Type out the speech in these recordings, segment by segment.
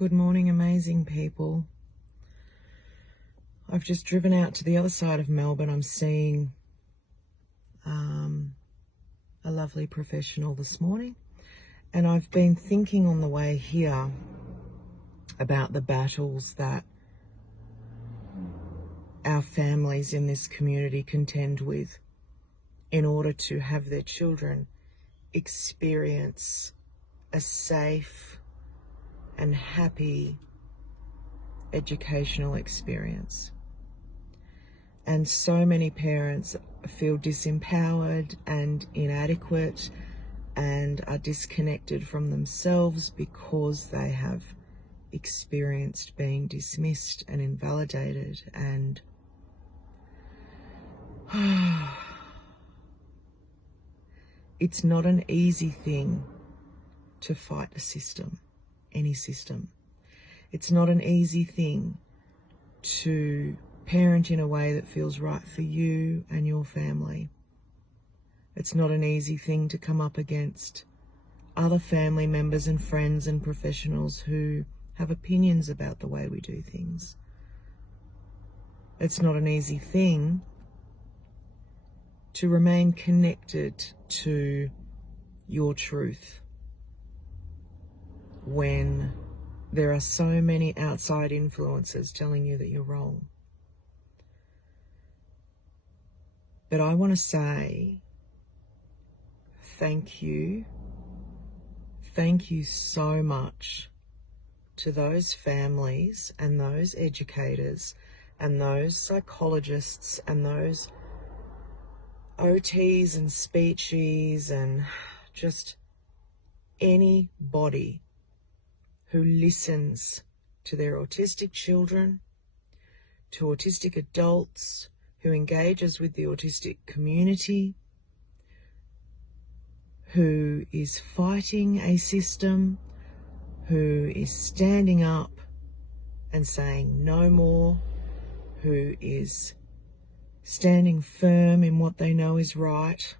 Good morning, amazing people. I've just driven out to the other side of Melbourne. I'm seeing a lovely professional this morning, and I've been thinking on the way here about the battles that our families in this community contend with in order to have their children experience a safe and happy educational experience. And so many parents feel disempowered and inadequate and are disconnected from themselves because they have experienced being dismissed and invalidated. And it's not an easy thing to fight a system, any system. It's not an easy thing to parent in a way that feels right for you and your family. It's not an easy thing to come up against other family members and friends and professionals who have opinions about the way we do things. It's not an easy thing to remain connected to your truth when there are so many outside influences telling you that you're wrong. But I want to say thank you. Thank you so much to those families and those educators and those psychologists and those OTs and speechies and just anybody who listens to their autistic children, to autistic adults, who engages with the autistic community, who is fighting a system, who is standing up and saying no more, who is standing firm in what they know is right,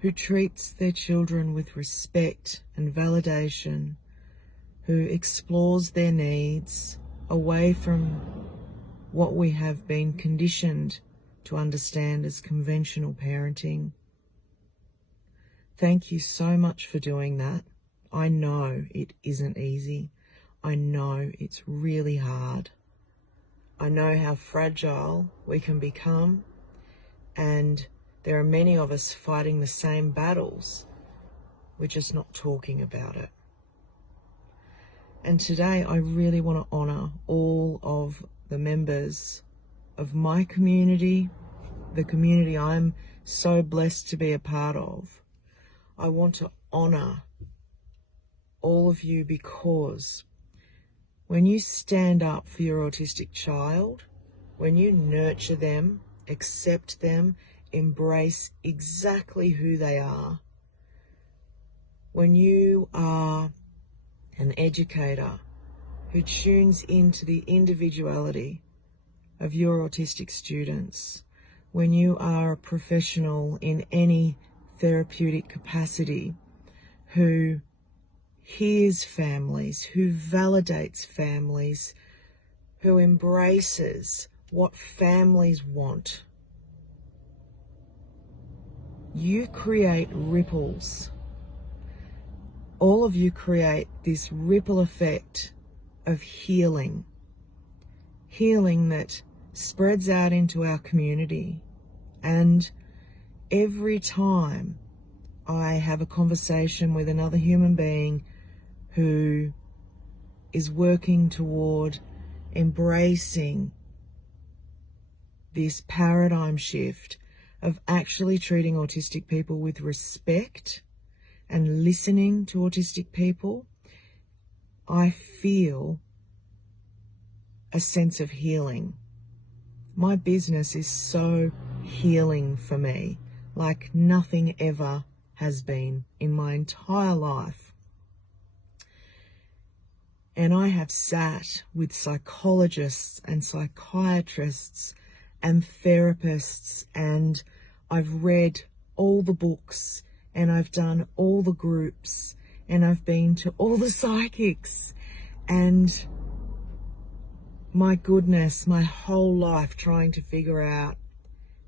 who treats their children with respect and validation, who explores their needs away from what we have been conditioned to understand as conventional parenting. Thank you so much for doing that. I know it isn't easy. I know it's really hard. I know how fragile we can become, and there are many of us fighting the same battles. We're just not talking about it. And today I really want to honour all of the members of my community, the community I'm so blessed to be a part of. I want to honour all of you because when you stand up for your autistic child, when you nurture them, accept them, embrace exactly who they are, when you are an educator who tunes into the individuality of your autistic students, when you are a professional in any therapeutic capacity who hears families, who validates families, who embraces what families want, you create ripples. All of you create this ripple effect of healing that spreads out into our community. And every time I have a conversation with another human being who is working toward embracing this paradigm shift of actually treating autistic people with respect and listening to autistic people, I feel a sense of healing. My business is so healing for me, like nothing ever has been in my entire life. And I have sat with psychologists and psychiatrists and therapists, and I've read all the books and I've done all the groups, and I've been to all the psychics, and my goodness, my whole life trying to figure out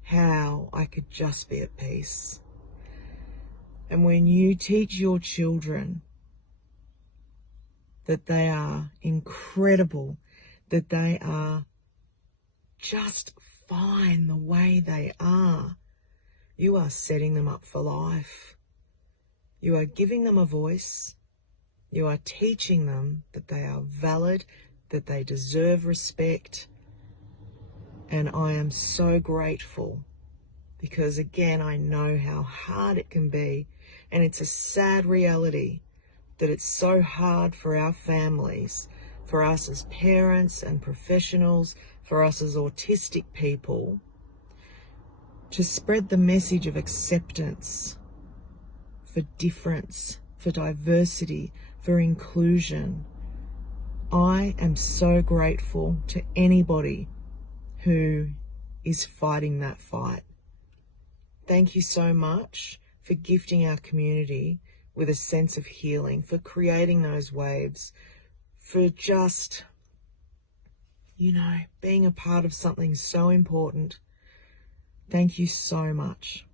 how I could just be at peace. And when you teach your children that they are incredible, that they are just fine the way they are, you are setting them up for life. You are giving them a voice. You are teaching them that they are valid, that they deserve respect. And I am so grateful because, again, I know how hard it can be. And it's a sad reality that it's so hard for our families, for us as parents and professionals, for us as autistic people, to spread the message of acceptance, for difference, for diversity, for inclusion. I am so grateful to anybody who is fighting that fight. Thank you so much for gifting our community with a sense of healing, for creating those waves, for just, being a part of something so important. Thank you so much.